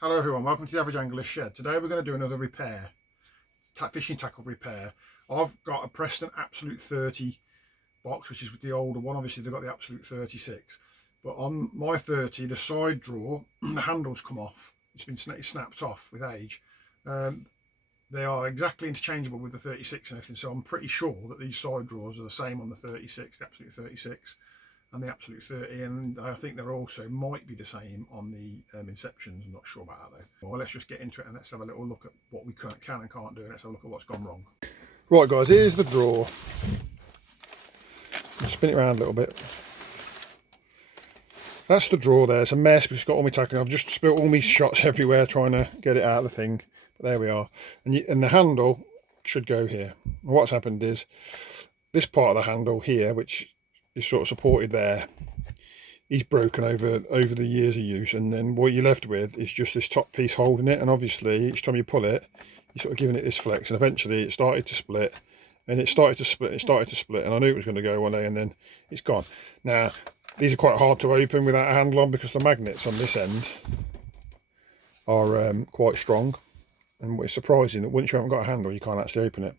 Hello everyone, welcome to the Average Angler Shed. Today we're going to do another repair, fishing tackle repair. I've got a Preston Absolute 30 box, which is the older one. Obviously they've got the Absolute 36, but on my 30 the side drawer, the handle's come off. It's snapped off with age. They are exactly interchangeable with the 36 and everything, so I'm pretty sure that these side drawers are the same on the 36, the Absolute 36 and the Absolute 30, and I think they're also might be the same on the Inceptions. I'm not sure about that though. Well, let's just get into it and let's have a little look at what we can and can't do, and let's have a look at what's gone wrong. Right guys, here's the drawer. I'll spin it around a little bit. That's the drawer there. It's a mess, but it's got all my tackling. I've just spilt all my shots everywhere trying to get it out of the thing, but there we are. And the handle should go here. And what's happened is this part of the handle here, which is sort of supported there, is broken over the years of use, and then what you're left with is just this top piece holding it, and obviously each time you pull it you're sort of giving it this flex, and eventually it started to split, and it started to split, and I knew it was going to go one day, and then it's gone. Now these are quite hard to open without a handle on, because the magnets on this end are quite strong, and it's surprising that once you haven't got a handle you can't actually open it.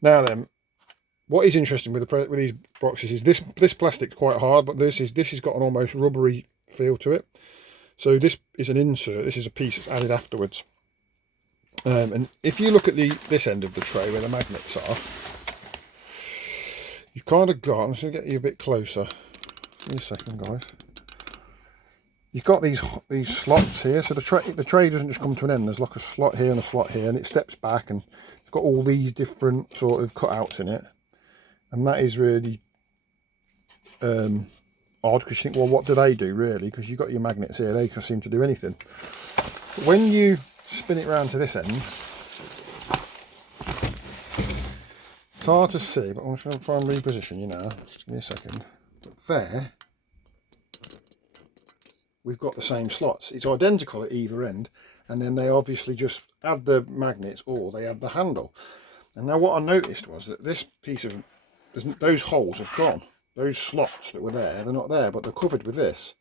Now then, what is interesting with these boxes is this plastic's quite hard, but this has got an almost rubbery feel to it. So this is an insert. This is a piece that's added afterwards. And if you look at this end of the tray where the magnets are, you've kind of got. I'm just going to get you a bit closer. Give me a second, guys. You've got these slots here. So the tray doesn't just come to an end. There's like a slot here and a slot here, and it steps back, and it's got all these different sort of cutouts in it. And that is really odd, because you think, well, what do they do really? Because you've got your magnets here, they can seem to do anything. But when you spin it round to this end, it's hard to see, but I'm just going to try and reposition you now. Just give me a second. But there, we've got the same slots. It's identical at either end, and then they obviously just add the magnets or they add the handle. And now what I noticed was that this piece of those holes have gone. Those slots that were there, they're not there, but they're covered with this.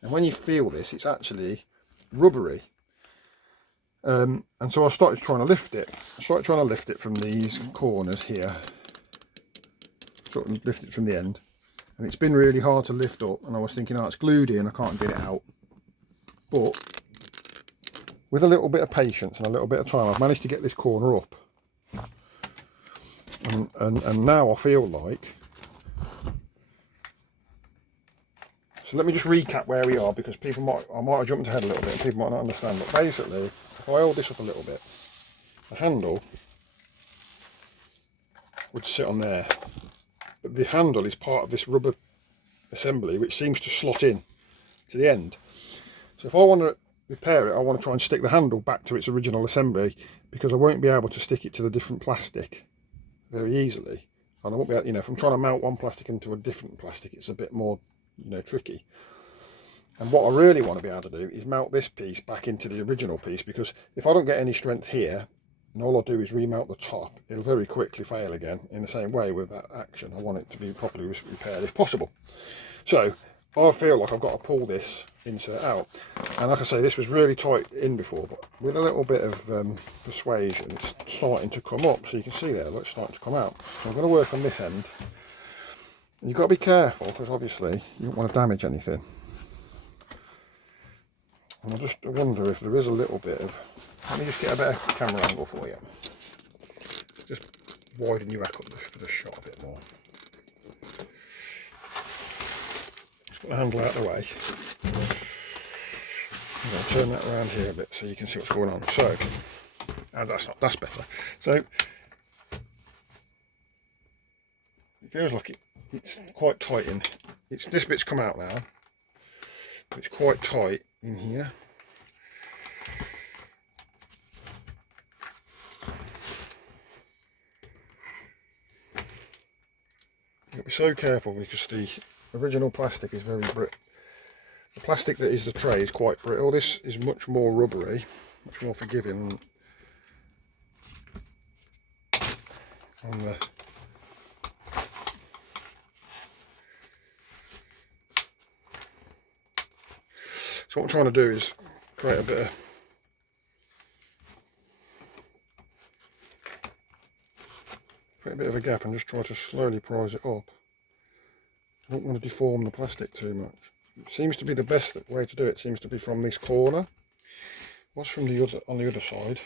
And when you feel this, it's actually rubbery. And so I started trying to lift it. I started trying to lift it from these corners here. Sort of lift it from the end. And it's been really hard to lift up. And I was thinking, oh, it's glued in, I can't get it out. But with a little bit of patience and a little bit of time, I've managed to get this corner up. And now I feel like, so let me just recap where we are, because I might have jumped ahead a little bit and people might not understand, but basically if I hold this up a little bit, the handle would sit on there, but the handle is part of this rubber assembly which seems to slot in to the end. So if I want to repair it, I want to try and stick the handle back to its original assembly, because I won't be able to stick it to the different plastic very easily, and I won't be able, if I'm trying to mount one plastic into a different plastic, it's a bit more tricky. And what I really want to be able to do is mount this piece back into the original piece, because if I don't get any strength here and all I do is remount the top, it'll very quickly fail again in the same way with that action. I want it to be properly repaired if possible. So I feel like I've got to pull this insert out, and like I say, this was really tight in before, but with a little bit of persuasion it's starting to come up. So you can see there, look, it's starting to come out. So I'm going to work on this end. And you've got to be careful, because obviously you don't want to damage anything. And I just wonder if there is a little bit of, let me just get a better camera angle for you. Just widen you back up for the shot a bit more. Put the handle out of the way. I'm going to turn that around here a bit so you can see what's going on. So, that's better. So, it feels like it's quite tight in. This bit's come out now. But it's quite tight in here. You've got to be so careful, because the original plastic is very brittle. The plastic that is the tray is quite brittle. This is much more rubbery, much more forgiving on the So what I'm trying to do is create a bit of Put a bit of a gap and just try to slowly prise it up. I don't want to deform the plastic too much. It seems to be the best way to do it, seems to be from this corner. What's from the other, on the other side?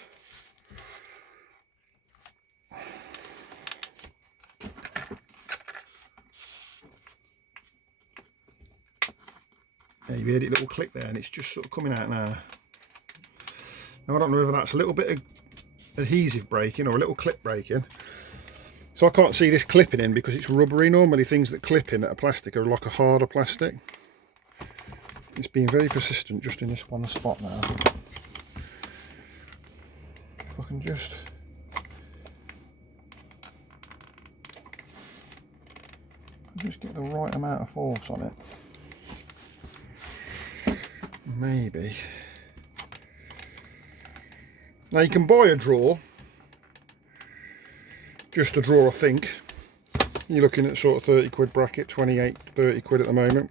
Yeah, you heard it little click there, and it's just sort of coming out now. Now I don't know whether that's a little bit of adhesive breaking or a little clip breaking. So I can't see this clipping in because it's rubbery. Normally things that clip in that are plastic are like a harder plastic. It's been very persistent just in this one spot now. If I can just get the right amount of force on it. Maybe. Now you can buy a drawer. Just a drawer, I think. You're looking at sort of 30 quid bracket, 28, 30 quid at the moment.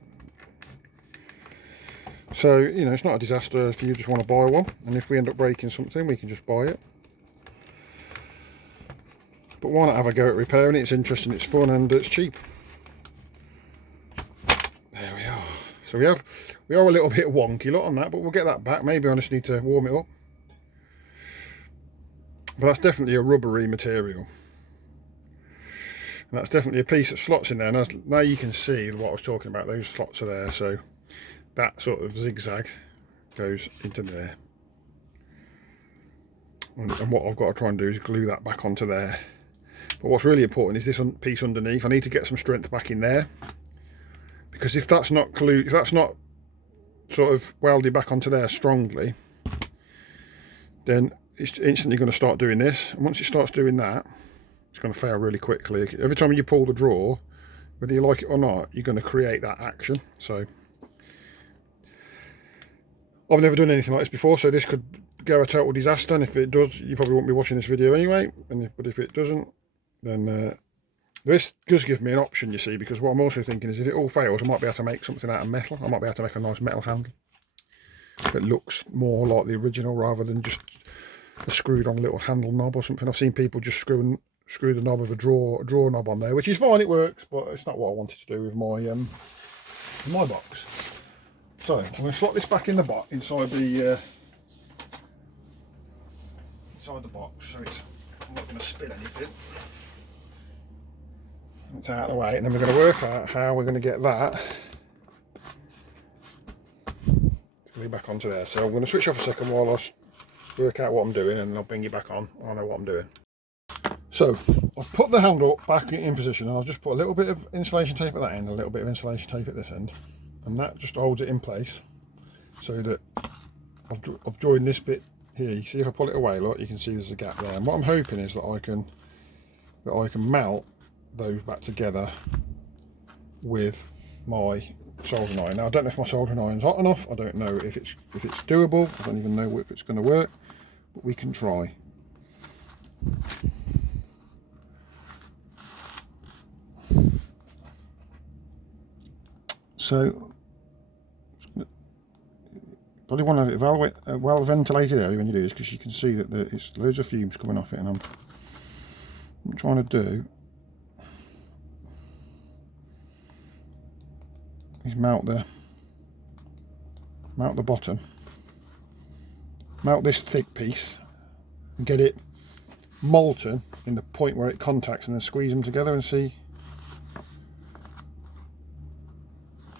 So, you know, it's not a disaster if you just want to buy one. And if we end up breaking something, we can just buy it. But why not have a go at repairing it? It's interesting, it's fun, and it's cheap. There we are. So we are a little bit wonky lot on that, but we'll get that back. Maybe I just need to warm it up. But that's definitely a rubbery material. And that's definitely a piece of slots in there. And now you can see what I was talking about. Those slots are there. So that sort of zigzag goes into there. And what I've got to try and do is glue that back onto there. But what's really important is this piece underneath. I need to get some strength back in there. Because if that's not glued, if that's not sort of welded back onto there strongly, then it's instantly going to start doing this. And once it starts doing that, it's going to fail really quickly. Every time you pull the drawer, whether you like it or not, you're going to create that action. So I've never done anything like this before, so this could go a total disaster. And if it does, you probably won't be watching this video anyway. But if it doesn't, then this does give me an option, you see, because what I'm also thinking is if it all fails, I might be able to make something out of metal. I might be able to make a nice metal handle that looks more like the original rather than just a screwed on little handle knob or something. I've seen people just screw the knob of a drawer knob on there, which is fine, it works, but it's not what I wanted to do with my box. So I'm going to slot this back in the box inside the box, so it's not going to spill anything. It's out of the way, and then we're going to work out how we're going to get that back onto there. So I'm going to switch off a second while I work out what I'm doing, and I'll bring you back on. I know what I'm doing. So I've put the handle back in position, and I've just put a little bit of insulation tape at that end, a little bit of insulation tape at this end, and that just holds it in place so that I've joined this bit here. You see if I pull it away, look, you can see there's a gap there. And what I'm hoping is that I can melt those back together with my soldering iron. Now I don't know if my soldering iron's hot enough. I don't know if it's doable. I don't even know if it's going to work, but we can try. So probably want to evaluate a well ventilated area when you do this, because you can see that there's loads of fumes coming off it, and I'm trying to do is melt the bottom, melt this thick piece and get it molten in the point where it contacts, and then squeeze them together and see.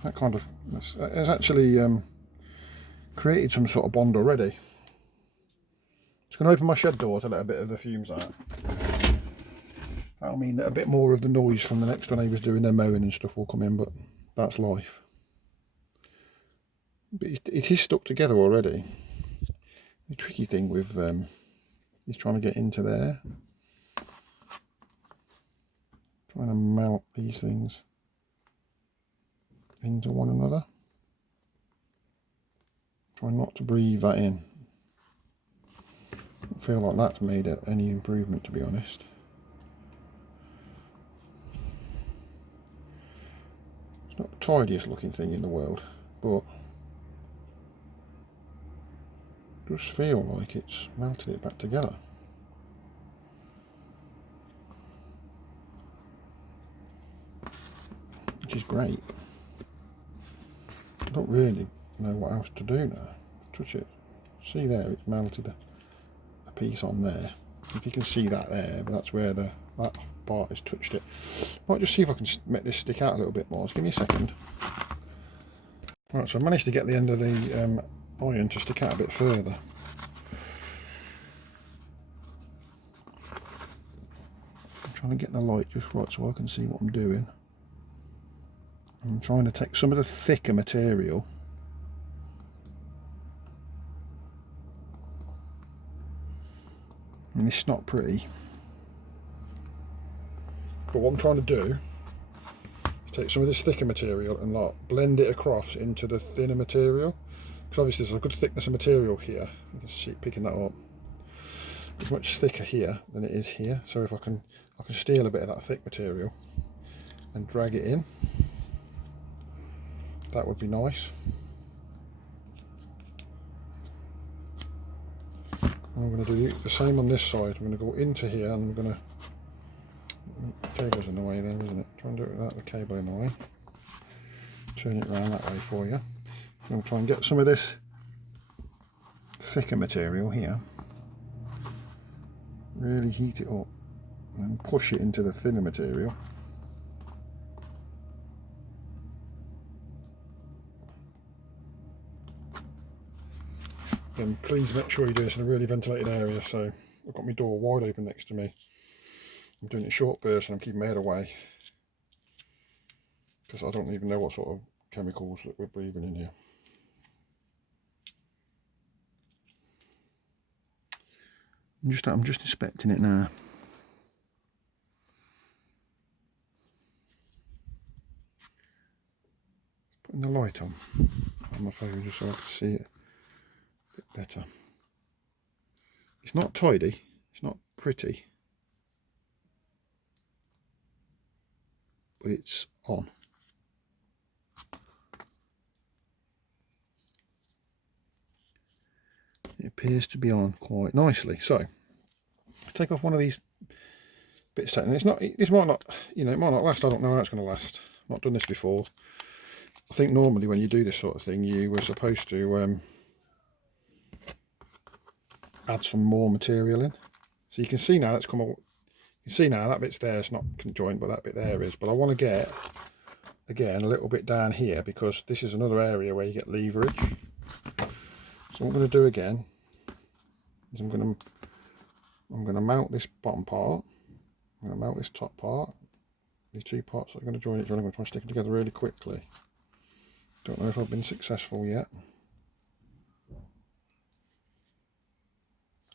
That kind of has actually created some sort of bond already. Just going to open my shed door to let a bit of the fumes out. That'll mean that a bit more of the noise from the next door neighbours doing their mowing and stuff will come in, but that's life. But it is stuck together already. The tricky thing with is trying to get into there, trying to melt these things into one another. Try not to breathe that in. I don't feel like that's made any improvement, to be honest. It's not the tidiest looking thing in the world, but it does feel like it's melted it back together. which is great. I don't really know what else to do now. Touch it. See there, it's melted a piece on there. If you can see that there, but that's where that part has touched it. Might just see if I can make this stick out a little bit more. Just give me a second. Right, so I managed to get the end of the iron to stick out a bit further. I'm trying to get the light just right so I can see what I'm doing. I'm trying to take some of the thicker material and it's not pretty, but what I'm trying to do is take some of this thicker material and like blend it across into the thinner material, because obviously there's a good thickness of material here. You can see it picking that up. It's much thicker here than it is here, so if I can steal a bit of that thick material and drag it in, that would be nice. I'm going to do the same on this side. I'm going to go into here and I'm going to, the cable's in the way there, isn't it? Try and do it without the cable in the way. Turn it around that way for you. I'm going to try and get some of this thicker material here, really heat it up and push it into the thinner material. And please make sure you do this in a really ventilated area. So I've got my door wide open next to me. I'm doing it short bursts and I'm keeping my head away because I don't even know what sort of chemicals that we're breathing in here. I'm just inspecting it now. Putting the light on my phone just so I can see it a bit better. It's not tidy, it's not pretty, but it's on. It appears to be on quite nicely. So let's take off one of these bits. And this might not, you know, it might not last. I don't know how it's going to last. I've not done this before. I think normally when you do this sort of thing, you were supposed to add some more material in. So you can see now that's come up. You can see now that bit's there. It's not conjoined, but that bit there is. But I want to get again a little bit down here because this is another area where you get leverage. So what I'm going to do again is I'm going to mount this bottom part. I'm going to mount this top part. These two parts that are going to join each other. I'm going to try and stick them together really quickly. Don't know if I've been successful yet.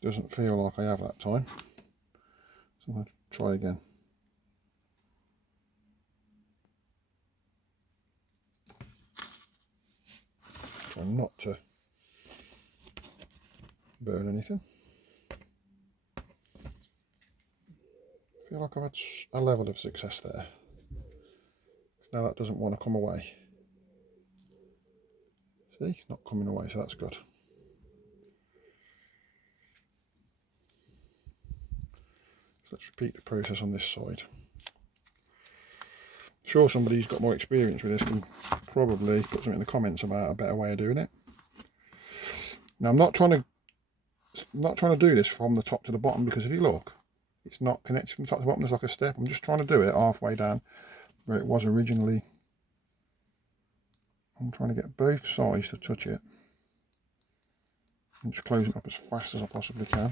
Doesn't feel like I have that time. So I'm going to try again. Try not to burn anything. I feel like I've had a level of success there. Now that doesn't want to come away. See, it's not coming away, so that's good. So let's repeat the process on this side. I'm sure somebody who's got more experience with this can probably put something in the comments about a better way of doing it. Now I'm not trying to do this from the top to the bottom, because if you look, it's not connected from the top to the bottom. There's like a step. I'm just trying to do it halfway down where it was originally. I'm trying to get both sides to touch it. I'm just closing it up as fast as I possibly can.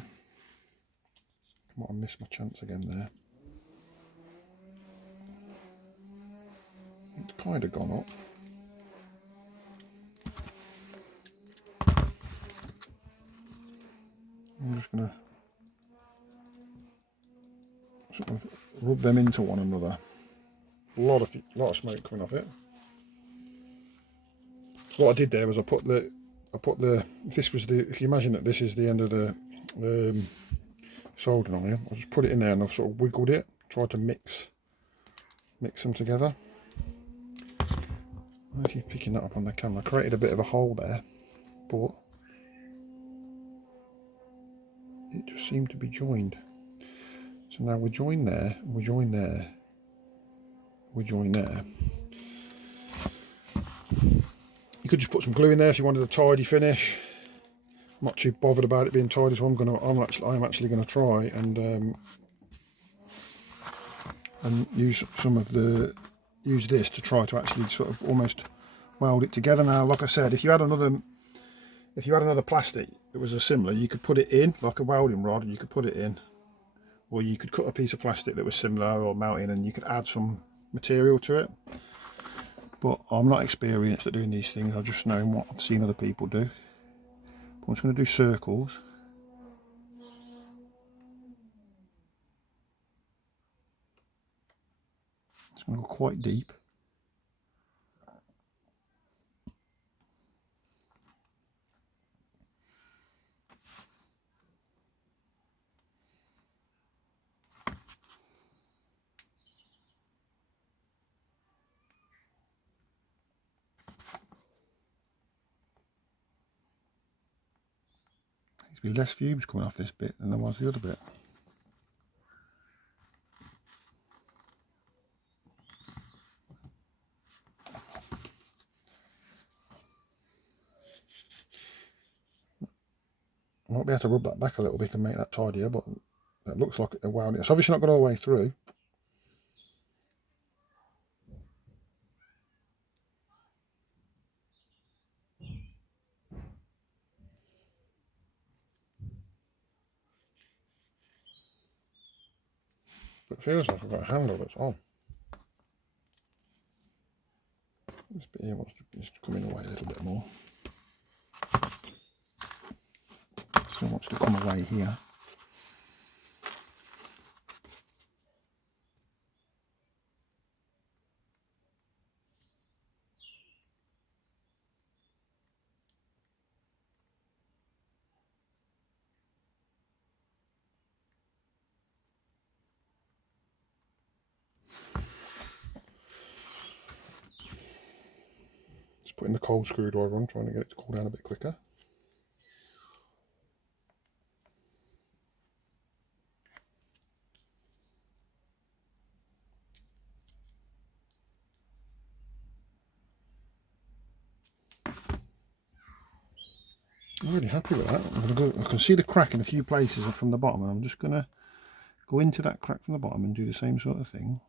I might have missed my chance again there. It's kind of gone up. I'm just going to sort of rub them into one another. A lot of smoke coming off it. So what I did there was I put the if you imagine that this is the end of the soldering iron, I just put it in there and I've sort of wiggled it, tried to mix them together. I don't know if you're picking that up on the camera. I created a bit of a hole there, but it just seemed to be joined. So now we join there, we join there, we join there. You could just put some glue in there if you wanted a tidy finish. I'm not too bothered about it being tidy, so I'm actually gonna try and use this to try to actually sort of almost weld it together. Now, like I said, if you had another plastic that was a similar, you could put it in like a welding rod, and you could put it in, or you could cut a piece of plastic that was similar or mount in, and you could add some material to it. But I'm not experienced at doing these things. I just know what I've seen other people do. But I'm just going to do circles. It's going to go quite deep. There's be less fumes coming off this bit than there was the other bit. I might be able to rub that back a little bit and make that tidier, but that looks like a welding. It's obviously not got all the way through. But it feels like I've got a handle that's on. This bit here wants to come in away a little bit more. Still wants to come away here. Just putting the cold screwdriver on, trying to get it to cool down a bit quicker. I'm really happy with that. I can see the crack in a few places from the bottom, and I'm just going to go into that crack from the bottom and do the same sort of thing.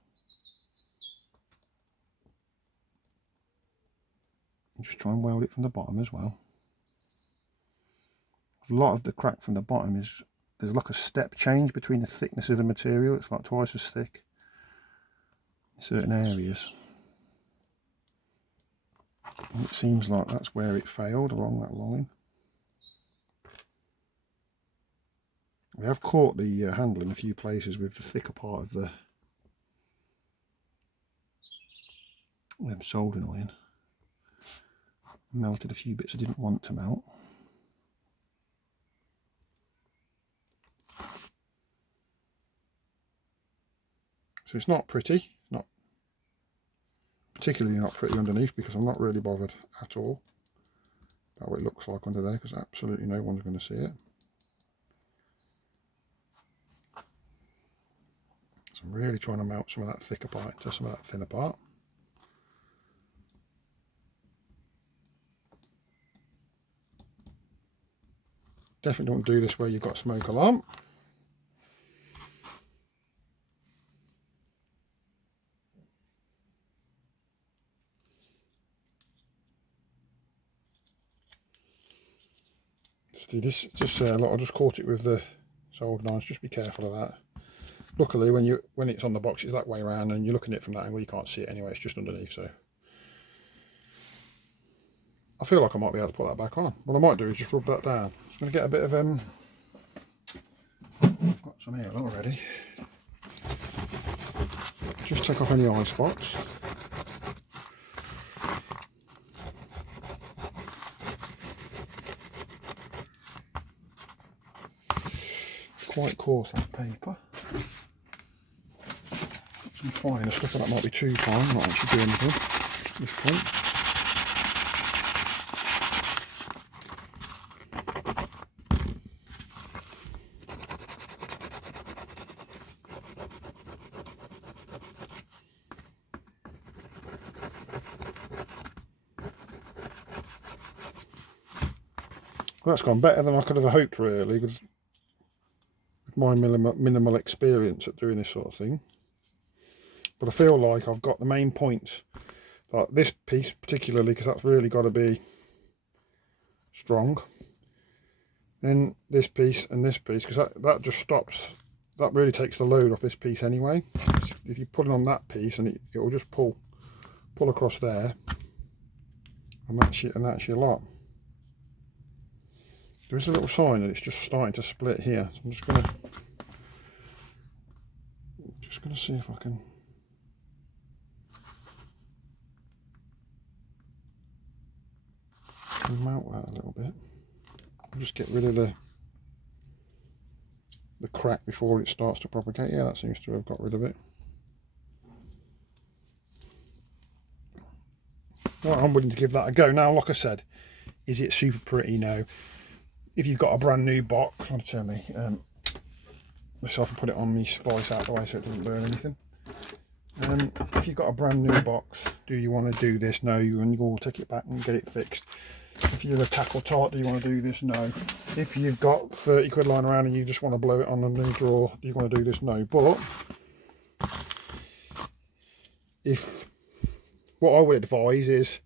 And just try and weld it from the bottom as well. A lot of the crack from the bottom is, there's like a step change between the thickness of the material. It's like twice as thick in certain areas. And it seems like that's where it failed along that line. We have caught the handle in a few places with the thicker part of the soldering iron. Melted a few bits I didn't want to melt. So it's not pretty, not particularly not pretty underneath, because I'm not really bothered at all about what it looks like under there, because absolutely no one's going to see it. So I'm really trying to melt some of that thicker part into some of that thinner part. Definitely don't do this where you've got a smoke alarm. See, this just look, I just caught it with the soldering irons. Just be careful of that. Luckily, when it's on the box, it's that way around, and you're looking at it from that angle, you can't see it anyway. It's just underneath. So I feel like I might be able to put that back on. What I might do is just rub that down. Just going to get a bit of I've got some here already. Just take off any eye spots. Quite coarse, that paper. Some finer stuff that might be too fine, not actually do anything at this point. That's gone better than I could have hoped, really, with my minimal experience at doing this sort of thing. But I feel like I've got the main points, like this piece particularly, because that's really got to be strong. Then this piece and this piece, because that just stops, that really takes the load off this piece anyway. If you're pulling on that piece, and it'll just pull across there, and that's your lot. There is a little sign that it's just starting to split here, so I'm just gonna see if I can mount that a little bit. I'll just get rid of the crack before it starts to propagate. Yeah, that seems to have got rid of it. Well, I'm willing to give that a go. Now, like I said, is it super pretty? No. If you've got a brand new box, I'm going to turn me myself and put it on the vice out the way so it doesn't burn anything. If you've got a brand new box, do you want to do this? No. You want to go take it back and get it fixed. If you're a tackle tart, do you want to do this? No. If you've got 30 quid lying around and you just want to blow it on a new drawer, do you want to do this? No. But what I would advise is,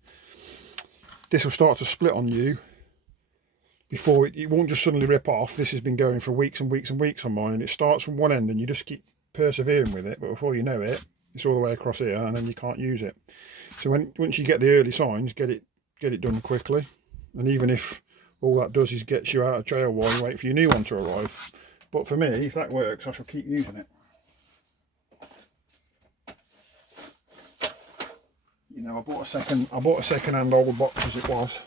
this will start to split on you before it won't just suddenly rip off. This has been going for weeks and weeks and weeks on mine, and it starts from one end and you just keep persevering with it, but before you know it, it's all the way across here and then you can't use it. So once you get the early signs, get it done quickly. And even if all that does is gets you out of jail while you wait for your new one to arrive. But for me, if that works, I shall keep using it. You know, I bought a second-hand old box as it was,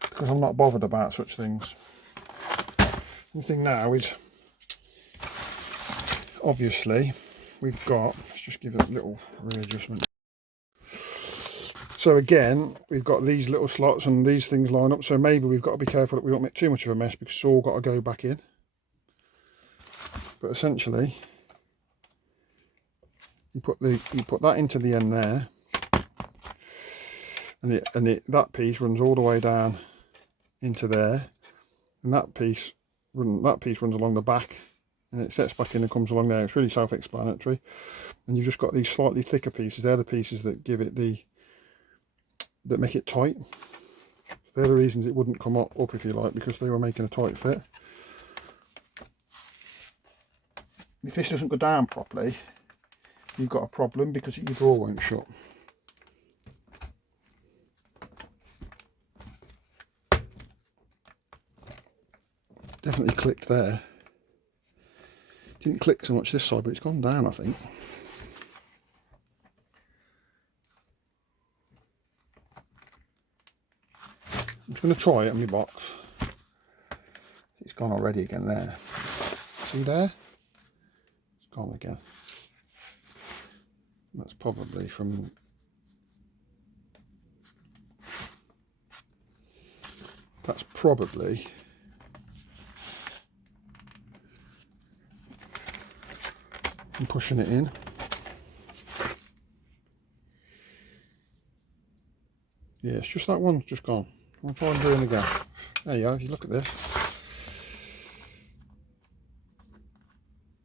because I'm not bothered about such things. The thing now is, obviously, we've got, let's just give it a little readjustment. So again, we've got these little slots and these things line up, so maybe we've got to be careful that we don't make too much of a mess, because it's all got to go back in. But essentially, you put that into the end there, and that piece runs all the way down into there, and that piece runs along the back, and it sets back in and comes along there. It's really self-explanatory. And you've just got these slightly thicker pieces. They're the pieces that give it that make it tight. They're the reasons it wouldn't come up if you like, because they were making a tight fit. If this doesn't go down properly, you've got a problem, because your drawer won't shut. Definitely clicked there. Didn't click so much this side, but it's gone down, I think. I'm just going to try it on my box. It's gone already again there. See there? It's gone again. That's probably from... That's probably... I'm pushing it in. Yeah, it's just that one's just gone. I'll try and do it again. There you go, if you look at this.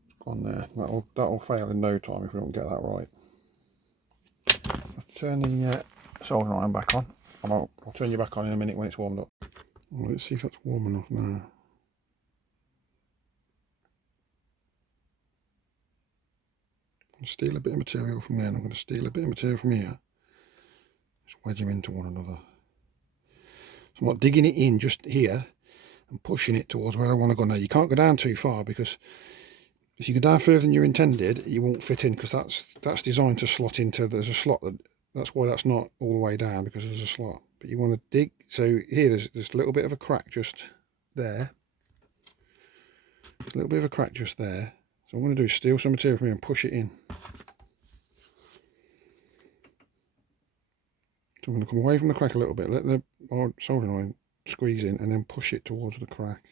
It's gone there. That'll fail in no time if we don't get that right. I'll turn the soldering iron back on. I'll turn you back on in a minute when it's warmed up. Well, let's see if that's warm enough now. Steal a bit of material from there, and I'm going to steal a bit of material from here. Just wedge them into one another. So I'm not digging it in just here and pushing it towards where I want to go. Now, you can't go down too far, because if you go down further than you intended, you won't fit in, because that's designed to slot into. There's a slot that's why that's not all the way down, because there's a slot. But you want to dig. So here there's a little bit of a crack just there. A little bit of a crack just there. So what I'm going to do is steal some material from here and push it in. So I'm going to come away from the crack a little bit, let the soldering iron squeeze in, and then push it towards the crack.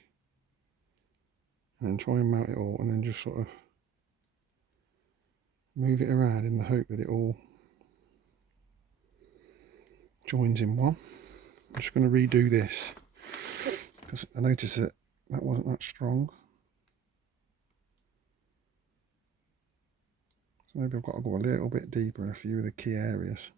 And then try and mount it all, and then just sort of move it around in the hope that it all joins in one. I'm just going to redo this. because I noticed that that wasn't that strong. So maybe I've got to go a little bit deeper in a few of the key areas.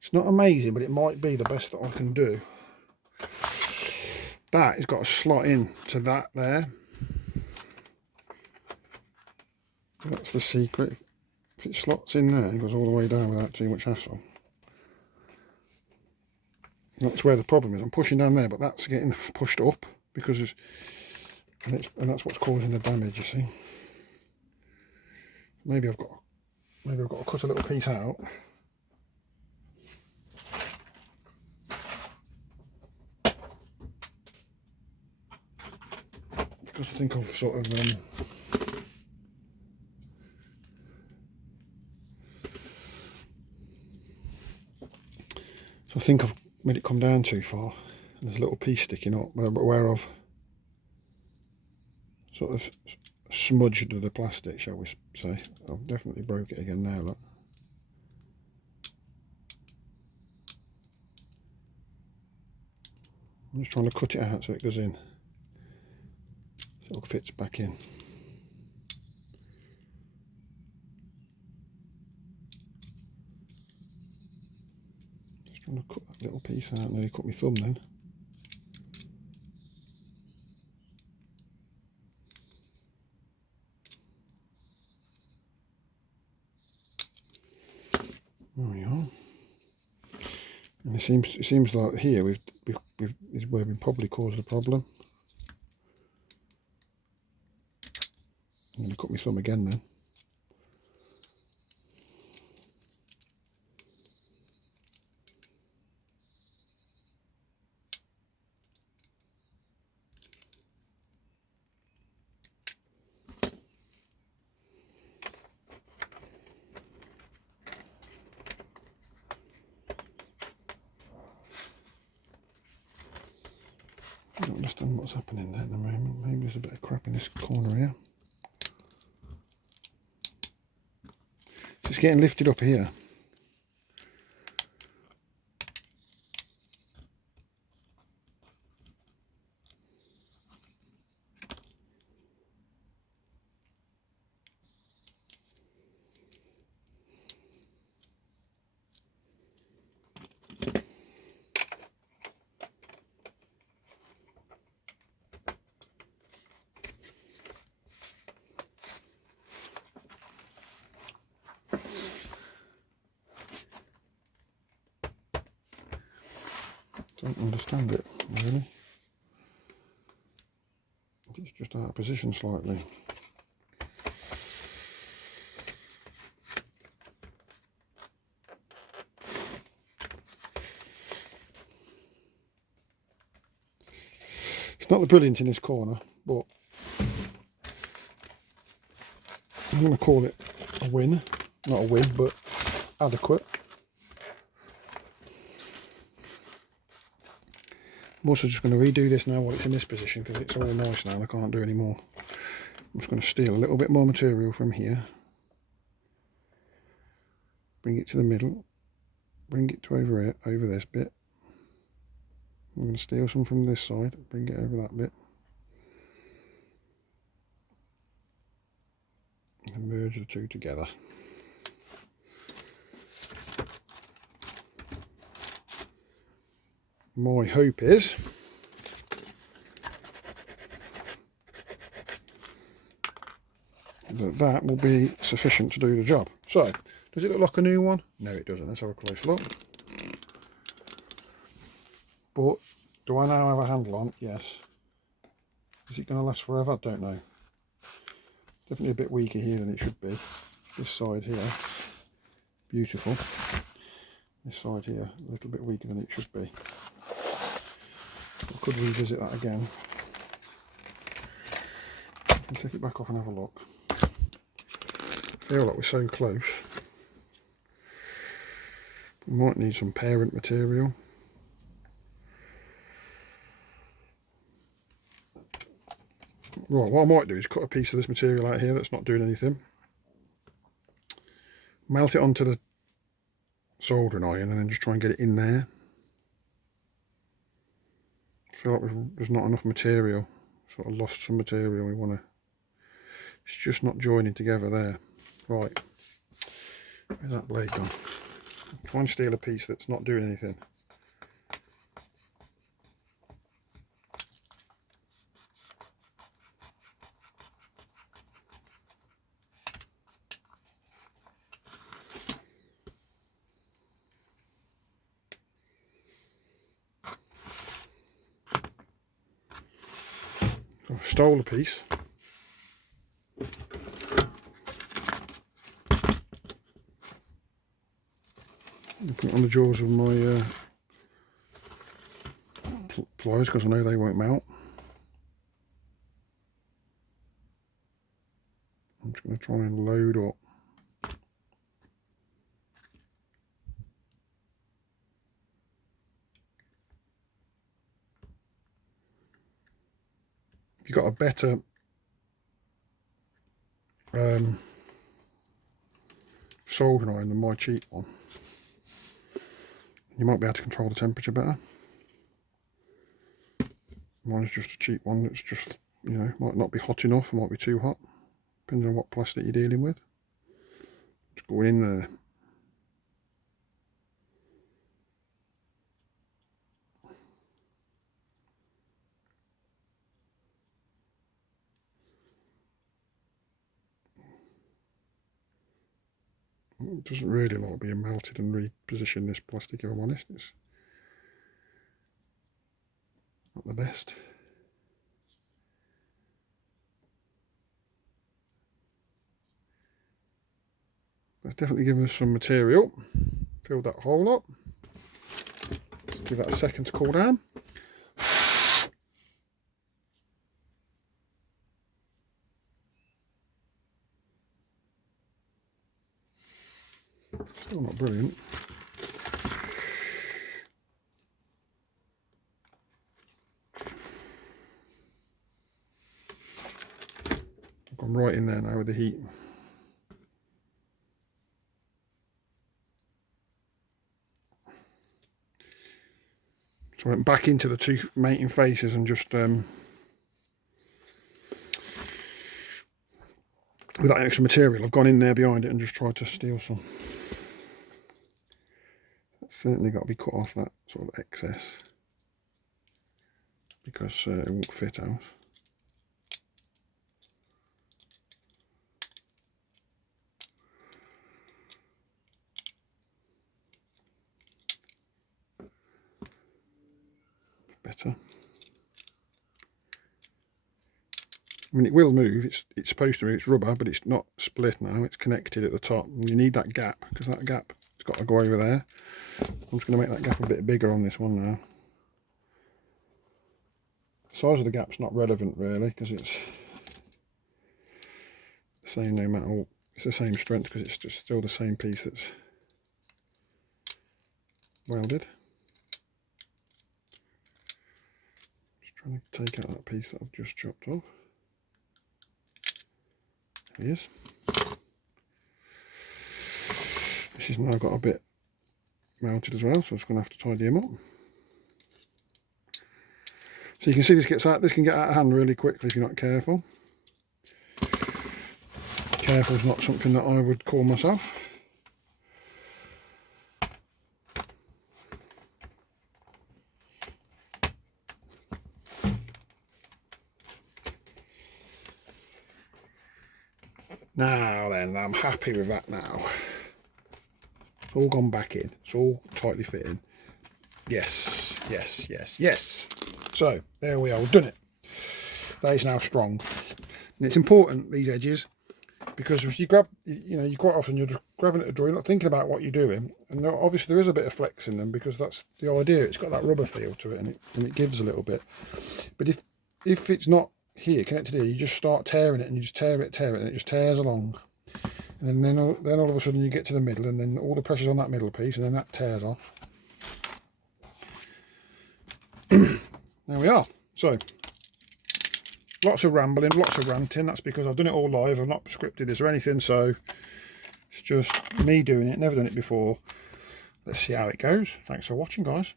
It's not amazing, but it might be the best that I can do. That has got to slot in to that there. That's the secret. If it slots in there, it goes all the way down without too much hassle. That's where the problem is. I'm pushing down there, but that's getting pushed up because it's, and that's what's causing the damage, you see. Maybe I've got to cut a little piece out. Because I think I've sort of so I think I've made it come down too far, and there's a little piece sticking up where I've sort of smudged the plastic, shall we say. I've definitely broke it again now, look. I'm just trying to cut it out so it goes in, so it fits back in. Just trying to cut that little piece out. Nearly cut my thumb then. There we are. And it seems like here is where we probably caused the problem. I'm going to cut my thumb again then. I don't understand what's happening there at the moment. Maybe there's a bit of crap in this corner here. So it's getting lifted up here. Don't understand it, really. It's just out of position slightly. It's not the brilliant in this corner, but I'm going to call it a win. Not a win, but adequate. I'm also just going to redo this now while it's in this position because it's all nice now and I can't do any more. I'm just going to steal a little bit more material from here, bring it to the middle, bring it to over this bit. I'm going to steal some from this side, bring it over that bit, and merge the two together. My hope is that will be sufficient to do the job. So, does it look like a new one? No, it doesn't. Let's have a close look. But do I now have a handle on? Yes. Is it going to last forever? I don't know. Definitely a bit weaker here than it should be. This side here, beautiful. This side here, a little bit weaker than it should be. I could revisit that again. I'll take it back off and have a look. I feel like we're so close. We might need some parent material. Right, what I might do is cut a piece of this material out here that's not doing anything. Melt it onto the soldering iron and then just try and get it in there. I feel like there's not enough material. Sort of lost some material. We want to. It's just not joining together there. Right. Where's that blade gone? Try and steal a piece that's not doing anything. So I've stole a piece. Put it on the jaws of my pliers because I know they won't melt. I'm just going to try and load up. If you've got a better soldering iron than my cheap one, you might be able to control the temperature better. Mine's just a cheap one that's just, you know, might not be hot enough, might be too hot, depending on what plastic you're dealing with. Just going in there. It doesn't really like being melted and reposition this plastic, if I'm honest. It's not the best. That's definitely given us some material. Fill that hole up. Let's give that a second to cool down. Still not brilliant. I've gone right in there now with the heat. So I went back into the two mating faces and just with that extra material, I've gone in there behind it and just tried to steal some. That's certainly got to be cut off, that sort of excess, because it won't fit out. Better. I mean, it will move. It's supposed to move. It's rubber, but it's not split now. It's connected at the top. And you need that gap, because that gap has got to go over there. I'm just going to make that gap a bit bigger on this one now. The size of the gap's not relevant really, because it's the same no matter what. It's the same strength because it's just still the same piece that's welded. Just trying to take out that piece that I've just chopped off. There he is. This has now got a bit melted as well, so I'm just going to have to tidy him up. So you can see this can get out of hand really quickly if you're not careful. Careful is not something that I would call myself. Now then, I'm happy with that now. It's all gone back in. It's all tightly fitting. Yes, yes, yes, yes. So, there we are. We've done it. That is now strong. And it's important, these edges, because if you grab, you know, you quite often you'll just grab grabbing at a drawer, you're not thinking about what you're doing, and obviously there is a bit of flex in them because that's the idea. It's got that rubber feel to it, and it gives a little bit. But if it's not here, connected here, you just start tearing it, and you just tear it, and it just tears along. And then all of a sudden you get to the middle, and then all the pressure's on that middle piece, and then that tears off. There we are. So lots of rambling, lots of ranting. That's because I've done it all live. I've not scripted this or anything, so it's just me doing it. Never done it before. Let's see how it goes. Thanks for watching, guys.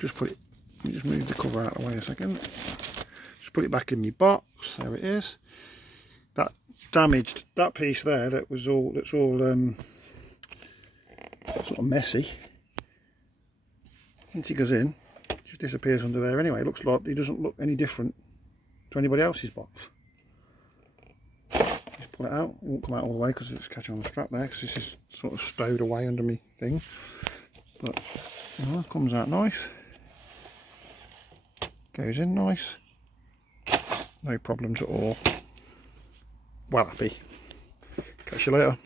Just put it. Let me just move the cover out of the way a second. Just put it back in my box. There it is. That damaged, that piece there, that's all sort of messy. Once it goes in, it just disappears under there anyway. It looks like it doesn't look any different to anybody else's box. Just pull it out. It won't come out all the way because it's catching on the strap there, because this is sort of stowed away under me thing. But you know, it comes out nice. Goes in nice. No problems at all. Well happy. Catch you later.